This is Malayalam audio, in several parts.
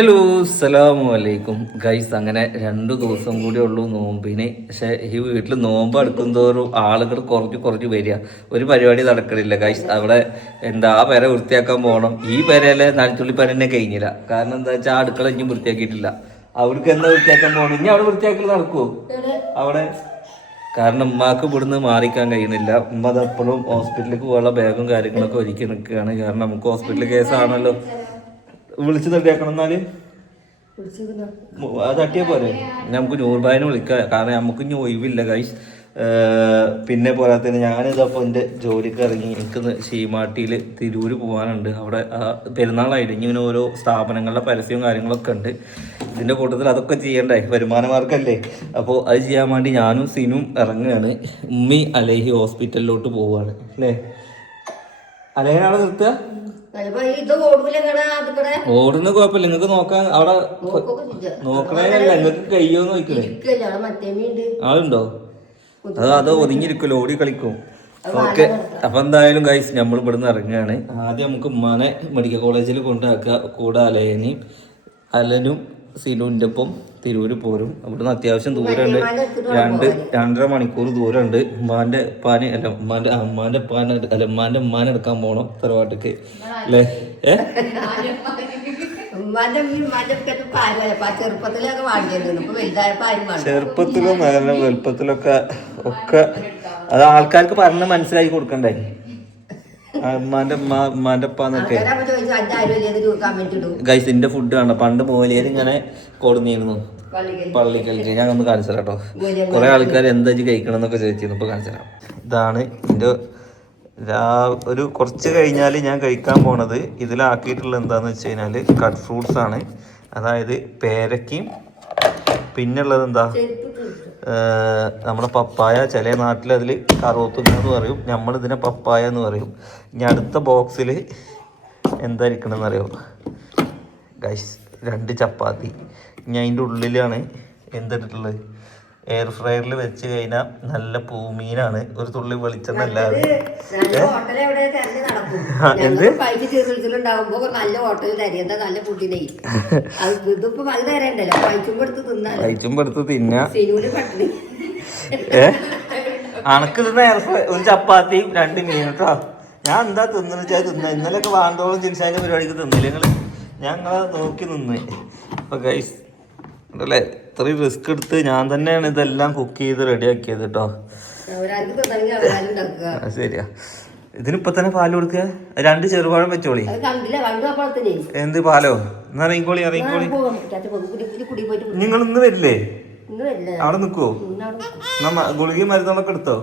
ഹലോ അസ്സലാമു അലൈക്കും ഗൈസ്. അങ്ങനെ 2 ദിവസം കൂടി ഉള്ളൂ നോമ്പിന്. പക്ഷെ ഈ വീട്ടിൽ നോമ്പ് അടുക്കുന്തോറും ആളുകൾ കുറഞ്ഞു വരിക. ഒരു പരിപാടി നടക്കണില്ല ഗൈസ്. അവിടെ ആ പെര വൃത്തിയാക്കാൻ പോകണം. ഈ പെരയിലെ നനച്ചുള്ളി പെര തന്നെ കഴിഞ്ഞില്ല. കാരണം എന്താ വെച്ചാൽ ആ അടുക്കള ഇനിയും വൃത്തിയാക്കിയിട്ടില്ല. അവിടേക്ക് എന്താ വൃത്തിയാക്കാൻ പോകണം? ഇനി അവിടെ വൃത്തിയാക്കൽ നടക്കുമോ അവിടെ? കാരണം ഉമ്മാക്ക് ഇവിടുന്ന് മാറിക്കാൻ കഴിയുന്നില്ല. ഉമ്മ അതെപ്പോഴും ഹോസ്പിറ്റലിലേക്ക് പോകാനുള്ള ബാഗും കാര്യങ്ങളൊക്കെ ഒരുക്കി നിൽക്കുകയാണ്. കാരണം നമുക്ക് ഹോസ്പിറ്റൽ കേസാണല്ലോ. വിളിച്ച് തട്ടിയാക്കണം. എന്നാല് അത് തട്ടിയാ പോരെ? നമുക്ക് നൂർബായിനെ വിളിക്കാം. കാരണം നമുക്ക് ഇനി ഒഴിവില്ല ഗൈസ്. പിന്നെ പോരാത്തതിന് ഞാനിതപ്പോൾ എൻ്റെ ജോലിക്ക് ഇറങ്ങി. എനിക്ക് ശീമാട്ടിയിൽ തിരൂര് പോകാനുണ്ട്. അവിടെ പെരുന്നാളായിട്ട് ഇനി ഇങ്ങനെ ഓരോ സ്ഥാപനങ്ങളുടെ പരസ്യവും കാര്യങ്ങളൊക്കെ ഉണ്ട്. ഇതിൻ്റെ കൂട്ടത്തിൽ അതൊക്കെ ചെയ്യണ്ടേ, വരുമാനമാർഗമല്ലേ. അപ്പോൾ അത് ചെയ്യാൻ വേണ്ടി ഞാനും സിനും ഇറങ്ങുകയാണ്. ഉമ്മി അലേഹി ഹോസ്പിറ്റലിലോട്ട് പോവുകയാണ് അല്ലേ? അലേഹനാണ് നിർത്തുക. ഓടുന്ന കുഴപ്പമില്ല. നിങ്ങക്ക് നോക്കാൻ അവിടെ നോക്കണേനല്ല, നിങ്ങക്ക് കഴിയോന്ന് നോക്കണേ. ആളുണ്ടോ? അത് ഒതുങ്ങിയിരിക്കുമല്ലോ, ഓടി കളിക്കും. ഓക്കെ. അപ്പൊ എന്തായാലും ഗൈസ് നമ്മൾ ഇവിടുന്ന് ഇറങ്ങുകയാണ്. ആദ്യം നമുക്ക് ഉമ്മാനെ മെഡിക്കൽ കോളേജിൽ കൊണ്ടാക്കുക. കൂടെ അലനും സിനുവിൻ്റെ ഒപ്പം തിരൂര് പോരും. അവിടുന്ന് അത്യാവശ്യം ദൂരമുണ്ട്. 2-2.5 മണിക്കൂർ ദൂരമുണ്ട്. ഉമ്മാന്റെ ഉമ്മാനെ എടുക്കാൻ പോണം തറവാട്ടിക്ക് അല്ലേ? ചെറുപ്പത്തിലും നല്ല വലുപ്പത്തിലൊക്കെ ഒക്കെ അത് ആൾക്കാർക്ക് പറഞ്ഞ് മനസ്സിലാക്കി കൊടുക്കണ്ടേ. ഉമ്മാന്റെ ഉപ്പാന്നൊക്കെ ഗൈസിന്റെ ഫുഡ് കാണണം. പണ്ട് മോലിയർ ഇങ്ങനെ കൊടുന്നിരുന്നു പള്ളിക്കലിക്ക്. ഞാൻ ഒന്ന് കാണിച്ചു തരാം കേട്ടോ. കുറെ ആൾക്കാർ എന്താ കഴിക്കണം എന്നൊക്കെ ചോദിച്ചിരുന്നു. ഇപ്പൊ കാണിച്ചു തരാം. ഇതാണ് എൻ്റെ ഒരു കുറച്ച് കഴിഞ്ഞാൽ ഞാൻ കഴിക്കാൻ പോണത്. ഇതിലാക്കിയിട്ടുള്ളത് എന്താന്ന് വെച്ച് കഴിഞ്ഞാൽ കട്ട് ഫ്രൂട്ട്സ് ആണ്. അതായത് പേരയ്ക്കും, പിന്നുള്ളത് എന്താ നമ്മുടെ പപ്പായ. ചില നാട്ടിൽ അതിൽ കറുവത്തുങ്ങ എന്ന് പറയും, നമ്മളിതിനെ പപ്പായ എന്ന് പറയും. ഇനി അടുത്ത ബോക്സിൽ എന്താ ഇരിക്കണമെന്ന് അറിയോ ഗൈസ്? 2 ചപ്പാത്തി. ഇനി അതിൻ്റെ ഉള്ളിലാണ് എന്തിട്ടുള്ളത്? എയർ ഫ്രയറിൽ വെച്ച് കഴിഞ്ഞാൽ നല്ല പൂമീനാണ്. ഒരു തുള്ളി വെളിച്ചെണ്ണ അല്ലാതെ. കഴിച്ചുമ്പെടുത്ത് തിന്നാ. അണക്ക് തിന്ന ഒരു ചപ്പാത്തിയും 2 മീൻ കേട്ടോ. ഞാൻ എന്താ തിന്നു വെച്ചാൽ തിന്ന. ഇന്നലെയൊക്കെ വാണ്ടോളം ജിൻസാന്റെ പരിപാടിക്ക് തിന്നില്ല നിങ്ങള്. ഞാൻ നിങ്ങളെ നോക്കി നിന്ന്. അപ്പൊ ഗൈസ് അല്ലേ, ഇത്രയും റിസ്ക് എടുത്ത് ഞാൻ തന്നെയാണ് ഇതെല്ലാം കുക്ക് ചെയ്ത് റെഡിയാക്കിയത് കേട്ടോ. ശരിയാ. ഇതിനിപ്പൊ തന്നെ പാല് കൊടുക്കുക. 2 ചെറുപഴം വെച്ചോളി. എന്ത് പാലോ? എന്നാ ഇറങ്ങിക്കോളി. നിങ്ങൾ ഇന്ന് വരില്ലേ? അവിടെ നിക്കുവോ? ഗുളിക മരുന്നുകളൊക്കെ എടുത്തോ?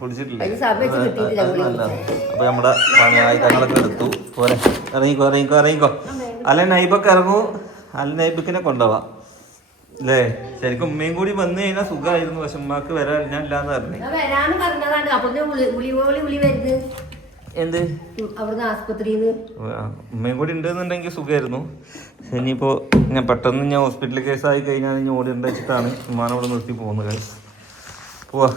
കുടിച്ചിട്ടില്ല. അപ്പൊ നമ്മുടെ പണിയായുധങ്ങളൊക്കെ എടുത്തു. പോരെ, ഇറങ്ങിക്കോ. അല്ല നൈബൊക്കെ ഇറങ്ങൂ. അല്ല നൈബിക്കിനെ കൊണ്ടുപോവാ അല്ലേ? ശരിക്കും ഉമ്മയും കൂടി വന്നു കഴിഞ്ഞാൽ സുഖമായിരുന്നു. പക്ഷെ ഉമ്മാക്ക് വരാൻ ഞാൻ ഇല്ലാന്ന് പറഞ്ഞു. എന്ത് ഉമ്മയും കൂടി ഉണ്ടെന്നുണ്ടെങ്കിൽ സുഖമായിരുന്നു. ഇനിയിപ്പോ ഞാൻ പെട്ടെന്ന് ഞാൻ ഹോസ്പിറ്റൽ കേസായി കഴിഞ്ഞാൽ ഇനി ഓടി വെച്ചിട്ടാണ് ഉമ്മാനോട് നിർത്തി പോകുന്നത്. പോവാ.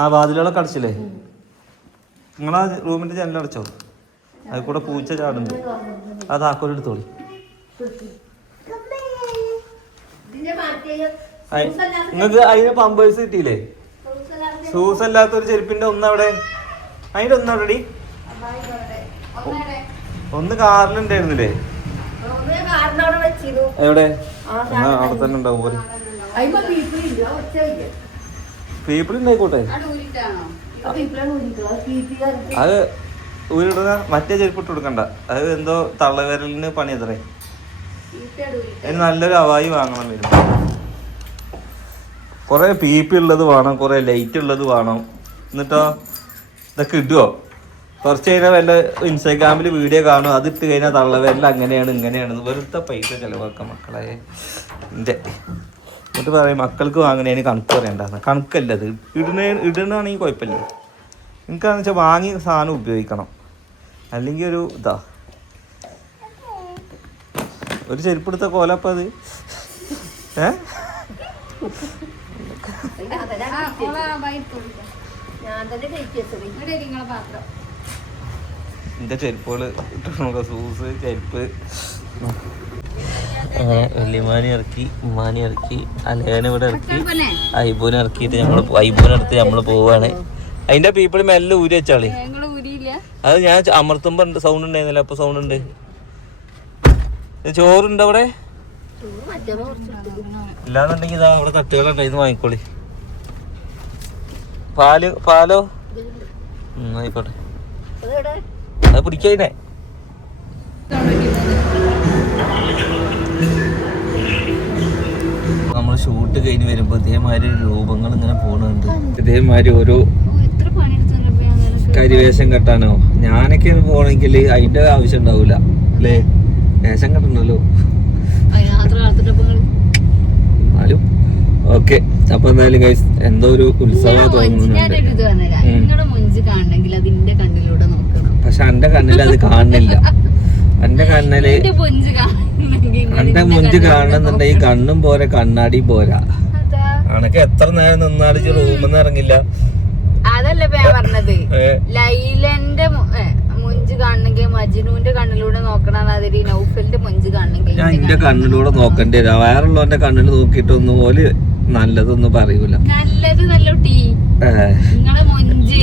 ആ വാതിലുകളൊക്കെ അടച്ചില്ലേ? നിങ്ങളാ റൂമിന്റെ ജനലടച്ചോ? അത് കൂടെ പൂച്ച ചാടുന്നുണ്ട്. അത് ആക്കോലെടുത്തോളി. നിങ്ങൾക്ക് അതിന് പമ്പേഴ്സ് കിട്ടിയില്ലേ? ഷൂസ് അല്ലാത്തൊരു ചെരുപ്പിന്റെ ഒന്നവിടെ. അതിന്റെ ഒന്നവിടെ ഒന്ന് കാറിലുണ്ടായിരുന്നില്ലേ? എവിടെ? അവിടെ തന്നെ ഉണ്ടാവും പോലെ. പീപ്പിൾ ഉണ്ടായിക്കോട്ടെ. അത് ഊരിടുക. മറ്റേ ചെരുപ്പിട്ട് കൊടുക്കണ്ട. അത് എന്തോ തള്ളവിരലിന് പണി എത്രേ. അതിന് നല്ലൊരു അവായി വാങ്ങണം വരും. കുറെ പീപ്പി ഉള്ളത് വേണം, കുറെ ലൈറ്റ് ഉള്ളത് വേണം. എന്നിട്ടോ ഇതൊക്കെ ഇടുവോ? കുറച്ച് കഴിഞ്ഞാൽ വല്ല ഇൻസ്റ്റാഗ്രാമിൽ വീഡിയോ കാണും. അത് ഇട്ട് കഴിഞ്ഞാൽ തള്ളവിരൽ അങ്ങനെയാണ് ഇങ്ങനെയാണ്. വെറുതെ പൈസ ചിലവാക്കാം മക്കളെ. എന്നിട്ട് പറയും മക്കൾക്ക് വാങ്ങണേന് കണക്ക് പറയണ്ടെന്ന്. കണക്കല്ല അത്. ഇടണാണെങ്കിൽ കുഴപ്പമില്ല. എനിക്കാന്ന് വെച്ചാൽ വാങ്ങിയ സാധനം ഉപയോഗിക്കണം. അല്ലെങ്കിൽ ഒരു ഒരു ചെരുപ്പെടുത്ത കോലപ്പം അത്. എൻ്റെ ചെരുപ്പുകൾ ഇട്ട് ഷൂസ് ചെരുപ്പ്. വല്യമാനി ഇറക്കി, ഉമ്മാനി ഇറക്കി, അലേനെ ഇവിടെ ഇറക്കി, ഐബൂനെ ഇറക്കിയിട്ട് ഐബൂനെടുത്ത് നമ്മള് പോവാണ്. അതിന്റെ പീപ്പിൾ മെല്ലെ ഊരി വെച്ചാളി. അത് ഞാൻ അമർത്തുമ്പോ സൗണ്ട് ഉണ്ടായിരുന്നില്ല, അപ്പൊ സൗണ്ട് ഉണ്ട്. ചോറുണ്ട് അവിടെ ഇല്ലാന്നുണ്ടെങ്കിൽ ഇതാ അവിടെ തട്ടുകളുണ്ടായിരുന്നു, വാങ്ങിക്കോളി. പാലോ ആയിക്കോട്ടെ, അത് പിടിക്കേ. നമ്മൾ ഷൂട്ട് കഴിഞ്ഞ് വരുമ്പോ ഇതേമാതിരി രൂപങ്ങൾ ഇങ്ങനെ പോണുണ്ട്. ഇതേമാതിരി ഓരോ കരിവേഷം കെട്ടാനോ ഞാനൊക്കെ പോണെങ്കിൽ അതിന്റെ ആവശ്യം ഉണ്ടാവൂല അല്ലേ? വേഷം കെട്ടണല്ലോ. എന്നാലും ഓക്കെ. അപ്പൊ എന്തായാലും ഗൈസ് എന്തോ ഒരു ഉത്സവം തോന്നുന്നുണ്ട്. പക്ഷെ എന്റെ കണ്ണിൽ അത് കാണുന്നില്ല. എന്റെ കണ്ണില് എന്റെ മുഞ്ച് കാണുന്നുണ്ടെങ്കിൽ കണ്ണും പോരാ കണ്ണാടി പോരാ. അനക്ക് എത്ര നേരം നിന്നാലും റൂമിൽ നിന്ന് ഇറങ്ങില്ല. അതല്ലേ പറഞ്ഞത്. ലൈലന്റെ മുഞ്ച് കാണണമെങ്കിൽ മജ്നുവിന്റെ കണ്ണിലൂടെ നോക്കണം. അതിൽ നൗഫലിന്റെ മുഞ്ച് കാണണമെങ്കിൽ ഞാൻ എന്റെ കണ്ണിലൂടെ നോക്കണ്ടേ. വേറുള്ളവന്റെ കണ്ണിൽ നോക്കിയിട്ടൊന്നും പോലെ നല്ലതൊന്നും പറയൂല.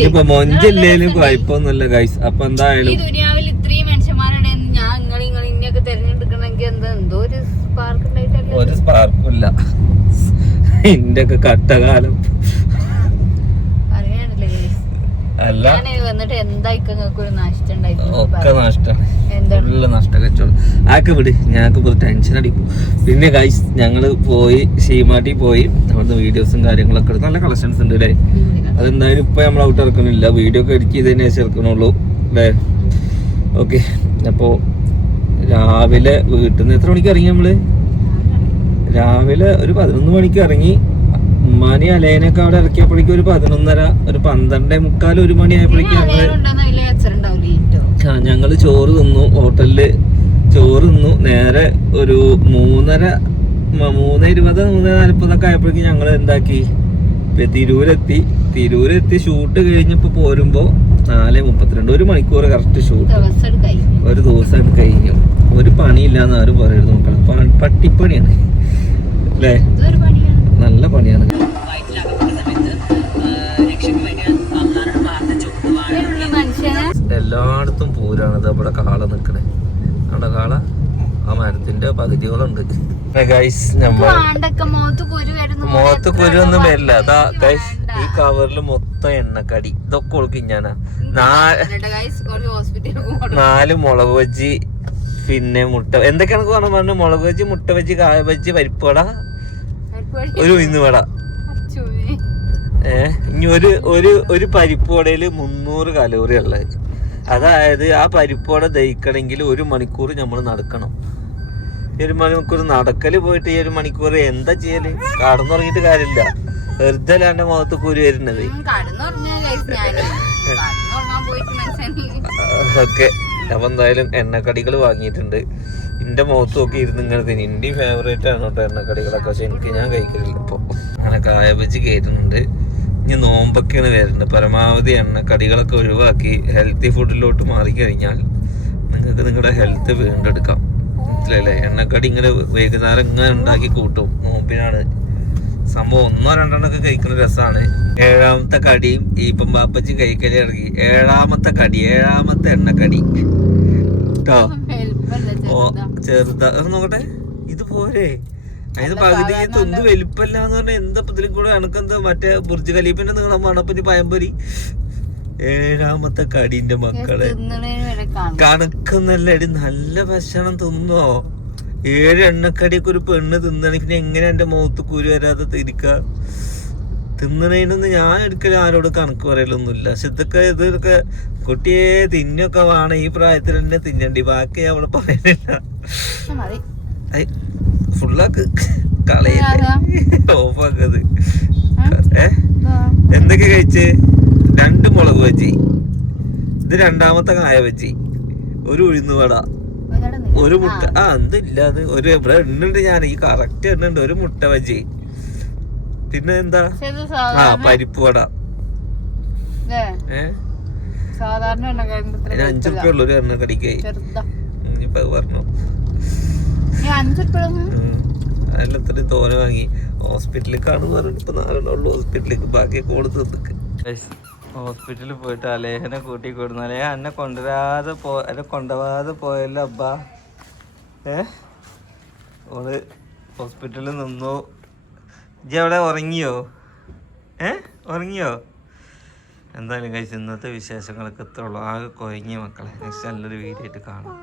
ഇപ്പൊ മൊഞ്ചില്ലേലും കുഴപ്പമൊന്നുമില്ല ഗൈസ്. അപ്പൊ എന്തായാലും ദുനിയാവിൽ ഇത്രയും മനുഷ്യന്മാരുണ്ടെന്ന് ഞാൻ ഇന്നൊക്കെ തെരഞ്ഞെടുക്കണമെങ്കിൽ എന്തോ ഒരു സ്പാർക്ക് ഉണ്ടായിട്ടല്ല. ഒരു സ്പാർക്കും ഇല്ല. എന്റെ ഒക്കെ കട്ടകാലം ഒക്കെ നഷ്ടമാണ്. നഷ്ട കച്ചവടം ആക്കെ വിട്. ഞങ്ങൾക്ക് ടെൻഷൻ അടിക്കും. പിന്നെ ഗൈസ് ഞങ്ങള് പോയി ഷീമാട്ടി പോയി അവിടുന്ന് വീഡിയോസും കാര്യങ്ങളൊക്കെ എടുത്ത് നല്ല കളക്ഷൻസ് ഉണ്ട് അല്ലേ? അതെന്തായാലും ഇപ്പൊ നമ്മൾ ഔട്ട് ഇറക്കണില്ല, വീഡിയോ ഒക്കെ എഡിറ്റ് ചെയ്തതിന് ശേഷം ഇറക്കണുള്ളൂ അല്ലേ? ഓക്കെ. അപ്പോ രാവിലെ വീട്ടിൽ നിന്ന് എത്ര മണിക്ക് ഇറങ്ങി നമ്മള്? രാവിലെ ഒരു 11 മണിക്ക് ഇറങ്ങി. ഉമ്മാനി അലേനൊക്കെ അവിടെ ഇറക്കിയപ്പോഴേക്കും ഒരു 11:30, ഒരു 12:45, 1 മണി ആയപ്പോഴേക്കും ഞങ്ങള് ചോറ് തിന്നു. ഹോട്ടലില് ചോറ് തിന്നു. നേരെ ഒരു 3:30, 3:20, 3:40 ആയപ്പോഴേക്കും ഞങ്ങൾ എന്താക്കി തിരൂരെത്തി. ഷൂട്ട് കഴിഞ്ഞപ്പോ പോരുമ്പോ 4:32, 1 മണിക്കൂർ കറക്റ്റ് ഷൂട്ട്. ഒരു ദിവസം കഴിഞ്ഞു. ഒരു പണിയില്ലാന്ന് ആരും പറയരുത്. നോക്കണം, പട്ടിപ്പണിയാണ് അല്ലേ? നല്ല പണിയാണ്. എല്ലായിടത്തും പൂരാണ്. ഇവിടെ കാള നിക്കണേ. അവിടെ കാള ആ മരത്തിന്റെ പകുതികളുണ്ട്. മുഖത്ത് കുരു ഒന്നും വരില്ല. അതാ ഗൈസ് ഈ കവറിൽ മൊത്തം എണ്ണക്കടി. ഇതൊക്കെ ഒളുക്കിഞ്ഞാനാ. 4 മുളക് ബജ്ജി, പിന്നെ മുട്ട. എന്തൊക്കെയാണ് പറഞ്ഞു? മുളക് ബജ്ജി, മുട്ട ബജ്ജി, കായ ബജ്ജി, പരിപ്പ് വട, ഒരു ഉഴുന്ന് വട. ഇനി ഒരു പരിപ്പ് വടയില് 300 കലോറി ഉള്ളത്. അതായത് ആ പരിപ്പ് വട ദഹിക്കണമെങ്കിൽ 1 മണിക്കൂർ നമ്മൾ നടക്കണം. 1 മണിക്കൂർ നടക്കല് പോയിട്ട് 1 മണിക്കൂർ എന്താ ചെയ്യല്? കടന്നുറങ്ങിയിട്ട് കാര്യമില്ല. വെറുതെ എന്റെ മുഖത്ത് കുരു വരുന്നത്. ഓക്കെ. അപ്പൊ എന്തായാലും എണ്ണക്കടികൾ വാങ്ങിയിട്ടുണ്ട്. എന്റെ മുഖത്ത് നോക്കി ഇരുന്ന് ഇങ്ങനെ തന്നെ. എന്റെ ഫേവറേറ്റ് ആണ് കേട്ടോ എണ്ണക്കടികളൊക്കെ. പക്ഷെ ഞാൻ കഴിക്കലില്ല ഇപ്പൊ. അങ്ങനെ കായ ബജ്ജി കയറ്റുന്നുണ്ട്. ഇനി നോമ്പൊക്കെയാണ് വരുന്നത്. പരമാവധി എണ്ണക്കടികളൊക്കെ ഒഴിവാക്കി ഹെൽത്തി ഫുഡിലോട്ട് മാറിക്കഴിഞ്ഞാൽ നിങ്ങൾക്ക് നിങ്ങളുടെ ഹെൽത്ത് വീണ്ടെടുക്കാം. മനസ്സിലല്ലേ? എണ്ണക്കടി ഇങ്ങനെ വൈകുന്നേരം ഇങ്ങനെ ഉണ്ടാക്കി കൂട്ടും. നോമ്പിനാണ് സംഭവം. 1 2 എണ്ണൊക്കെ കഴിക്കുന്ന രസമാണ്. 7ാമത്തെ കടിയും ഇപ്പം ബാപ്പച്ചി കഴിക്കലേ ഇറങ്ങി. 7ാമത്തെ കടി, 7ാമത്തെ എണ്ണക്കടി കേട്ടോ. ചെറുതാ നോക്കട്ടെ. ഇത് പോരെ? അതിന് പകുതി തൊന്ന് വലിപ്പല്ലാന്ന് പറഞ്ഞാൽ എന്താ ഇതിലും കൂടെ എനക്കെന്താ മറ്റേ ബുർജ് ഖലീഫിന്റെ നീളം മണപ്പറ്റി പയമ്പൊരി. 7ാമത്തെ കടീന്റെ മക്കളെ കണക്കുന്നല്ലടി. നല്ല ഭക്ഷണം തിന്നോ? 7 എണ്ണക്കടിയൊക്കെ ഒരു പെണ്ണ് തിന്നണ. പിന്നെ എങ്ങനെ എന്റെ മുഖത്ത് കുരു വരാതെ തിരിക്ക? തിന്നണേനൊന്നും ഞാൻ ഒരിക്കലും ആരോട് കണക്ക് പറയലൊന്നുമില്ല. പക്ഷെ ഇതൊക്കെ കുട്ടിയെ തിന്നൊക്കെ വേണം. ഈ പ്രായത്തിൽ തന്നെ തിന്നണ്ടി. ബാക്കി ഞാൻ അവിടെ പറയുന്നില്ല. ഫുള്ളാക്ക് കളയല്ലേ, ഓഫാക്കത്. എന്തൊക്കെ കഴിച്ച്? 2 മുളക് ബജ്ജി, ഇത് 2ാമത്തെ കായ ബജ്ജി, ഒരു ഉഴുന്ന് വട, ഒരു മുട്ട. എന്തില്ലാതെ ഒരു ഇവിടെ എണ്ണുണ്ട്. ഞാൻ ഈ കറക്റ്റ് എണ്ണുണ്ട്. ഒരു മുട്ട ബജ്ജി, പിന്നെ എന്താ പരിപ്പ് വട. സാധാരണ അതിന് 5 റുപ്യ ഉള്ളു ഒരു എണ്ണക്കടിക്ക്. ഇനിയിപ്പോ പറഞ്ഞു അതിൽ ഇത്ര തോനെ വാങ്ങി. ഹോസ്പിറ്റലിലേക്കാണ് പറഞ്ഞിട്ട് ഇപ്പൊ 4 ഉള്ളു ഹോസ്പിറ്റലിലേക്ക്, ബാക്കിയൊക്കെ കൊടുത്ത് നിൽക്ക്. ഹോസ്പിറ്റലിൽ പോയിട്ട് അലേഹനെ കൂട്ടി കൊടുന്നു. അലേഹ എന്നെ കൊണ്ടുപോവാതെ പോയല്ലോ അബ്ബാ. ഓള് ഹോസ്പിറ്റലിൽ നിന്നു. ഇജ്ജ് അവിടെ ഉറങ്ങിയോ? ഉറങ്ങിയോ? എന്തായാലും കഴിച്ച് ഇന്നത്തെ വിശേഷങ്ങളൊക്കെ ഇത്ര ഉള്ളൂ. ആകെ കുഴങ്ങിയ മക്കളെ. നെക്സ്റ്റ് നല്ലൊരു വീഡിയോ ആയിട്ട് കാണാം.